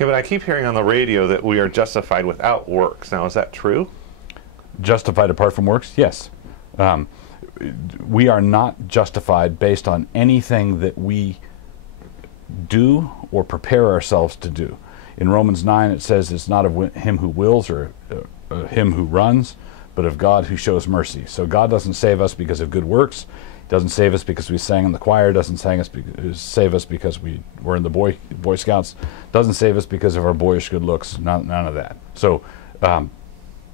Okay, but I keep hearing on the radio that we are justified without works. Now, is that true? Justified apart from works? Yes. We are not justified based on anything that we do or prepare ourselves to do. In Romans 9 it says it's not of him who wills or him who runs, but of God who shows mercy. So God doesn't save us because of good works. He doesn't save us because we sang in the choir. Doesn't save us because we were in the Boy Scouts. Doesn't save us because of our boyish good looks. None of that. So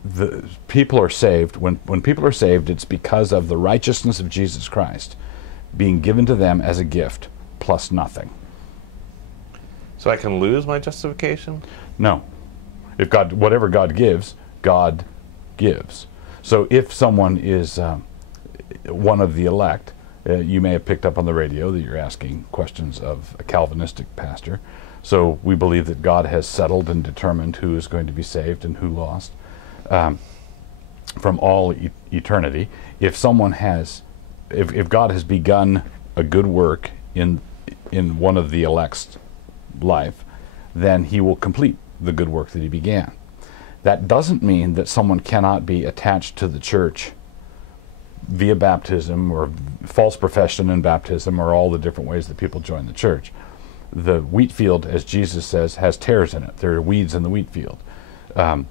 the people are saved. When people are saved, it's because of the righteousness of Jesus Christ being given to them as a gift, plus nothing. So I can lose my justification? No. If God, whatever God gives, God gives. So if someone is one of the elect, you may have picked up on the radio that you're asking questions of a Calvinistic pastor. So we believe that God has settled and determined who is going to be saved and who lost from all eternity. If someone has, if God has begun a good work in one of the elect's life, then he will complete the good work that he began. That doesn't mean that someone cannot be attached to the church via baptism or false profession and baptism or all the different ways that people join the church. The wheat field, as Jesus says, has tares in it. There are weeds in the wheat field. But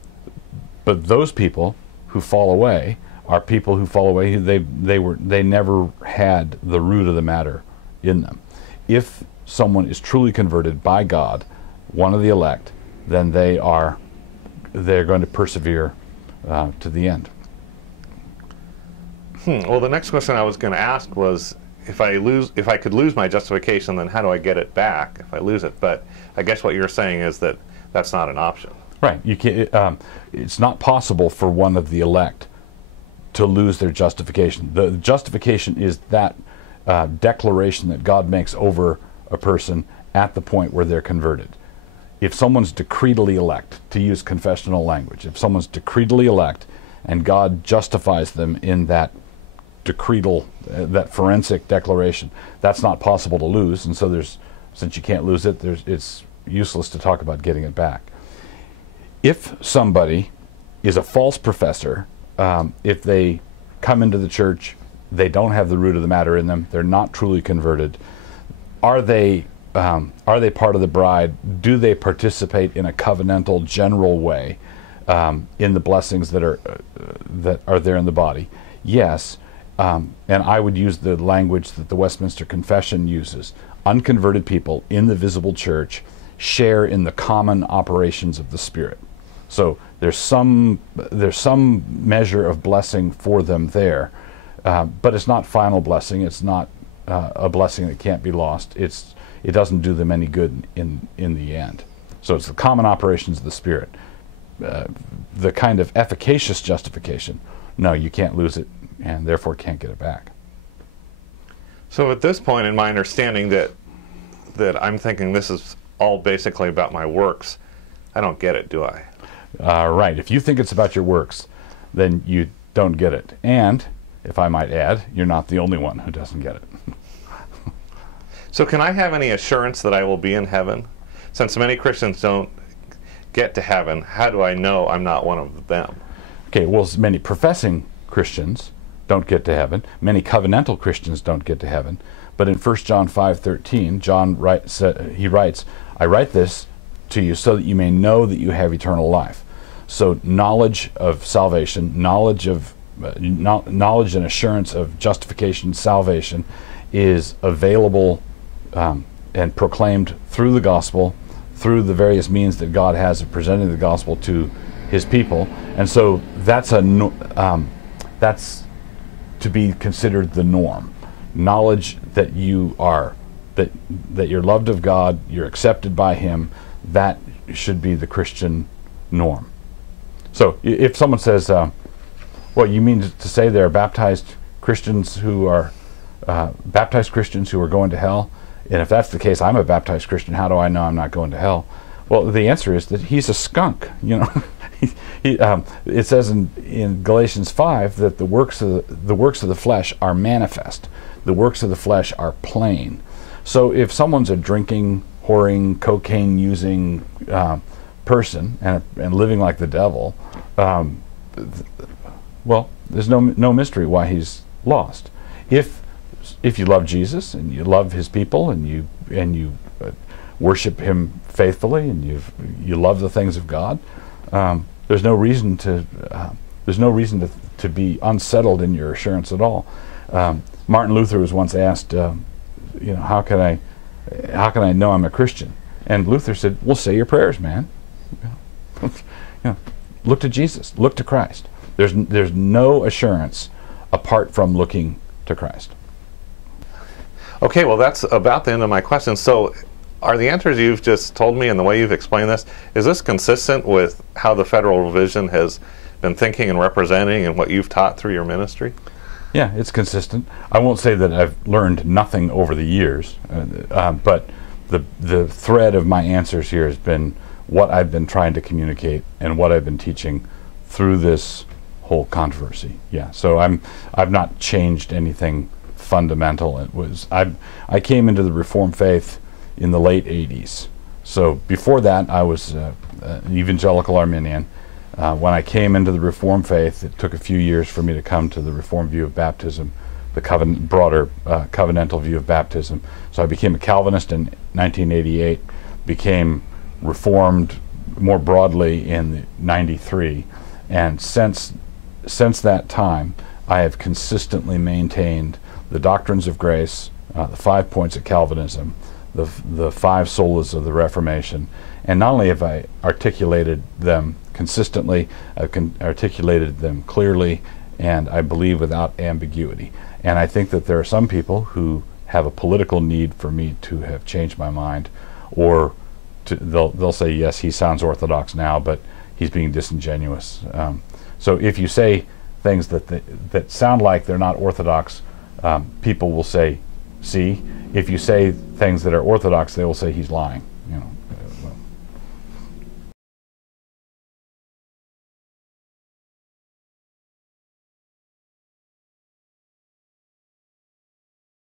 those people who fall away are people who fall away. They never had the root of the matter in them. If someone is truly converted by God, one of the elect, then they're going to persevere to the end. Well, the next question I was going to ask was, if I could lose my justification, then how do I get it back if I lose it? But I guess what you're saying is that that's not an option. Right. You can't. It's not possible for one of the elect to lose their justification. The justification is that declaration that God makes over a person at the point where they're converted. If someone's decretally elect, to use confessional language, if someone's decretally elect and God justifies them in that decretal, that forensic declaration, that's not possible to lose, and so since you can't lose it, it's useless to talk about getting it back. If somebody is a false professor, if they come into the church, they don't have the root of the matter in them, they're not truly converted, are they part of the bride? Do they participate in a covenantal, general way in the blessings that are there in the body? Yes, and I would use the language that the Westminster Confession uses. Unconverted people in the visible church share in the common operations of the Spirit. So there's some measure of blessing for them there, but it's not final blessing. It's not a blessing that can't be lost. It doesn't do them any good in the end. So it's the common operations of the Spirit. The kind of efficacious justification, no, you can't lose it, and therefore can't get it back. So at this point, in my understanding that I'm thinking this is all basically about my works, I don't get it, do I? Right. If you think it's about your works, then you don't get it. And, if I might add, you're not the only one who doesn't get it. So can I have any assurance that I will be in heaven? Since many Christians don't get to heaven, how do I know I'm not one of them? Okay, well, many professing Christians don't get to heaven. Many covenantal Christians don't get to heaven. But in 1 John 5:13, John writes, I write this to you so that you may know that you have eternal life. So knowledge of salvation, knowledge and assurance of justification, salvation, is available and proclaimed through the gospel, through the various means that God has of presenting the gospel to his people. And so that's to be considered the norm. Knowledge that you are, that you're loved of God, you're accepted by him, that should be the Christian norm. So if someone says, well, you mean to say there are baptized Christians who are going to hell? And if that's the case, I'm a baptized Christian, how do I know I'm not going to hell? Well, the answer is that he's a skunk. You know, it says in Galatians 5 that the works of the flesh are manifest. The works of the flesh are plain. So if someone's a drinking, whoring, cocaine-using person and living like the devil, well, there's no mystery why he's lost. If you love Jesus and you love his people and you worship him faithfully and you love the things of God, there's no reason to be unsettled in your assurance at all. Martin Luther was once asked, how can I know I'm a Christian? And Luther said, well, say your prayers, man. Look to Jesus. Look to Christ. There's no assurance apart from looking to Christ. Okay, well, that's about the end of my question. So are the answers you've just told me and the way you've explained this, is this consistent with how the Federal Revision has been thinking and representing and what you've taught through your ministry? Yeah, it's consistent. I won't say that I've learned nothing over the years, but the thread of my answers here has been what I've been trying to communicate and what I've been teaching through this whole controversy. Yeah, so I've not changed anything fundamental. It was I came into the Reformed faith in the late 80s. So before that, I was an evangelical Arminian. When I came into the Reformed faith, it took a few years for me to come to the Reformed view of baptism, the broader covenantal view of baptism. So I became a Calvinist in 1988, became Reformed more broadly in '93, and since that time, I have consistently maintained the doctrines of grace, the 5 points of Calvinism, the 5 solas of the Reformation, and not only have I articulated them consistently, I've articulated them clearly, and I believe without ambiguity. And I think that there are some people who have a political need for me to have changed my mind, or they'll say, yes, he sounds orthodox now, but he's being disingenuous. So if you say things that sound like they're not orthodox, people will say, see. If you say things that are orthodox, they will say he's lying.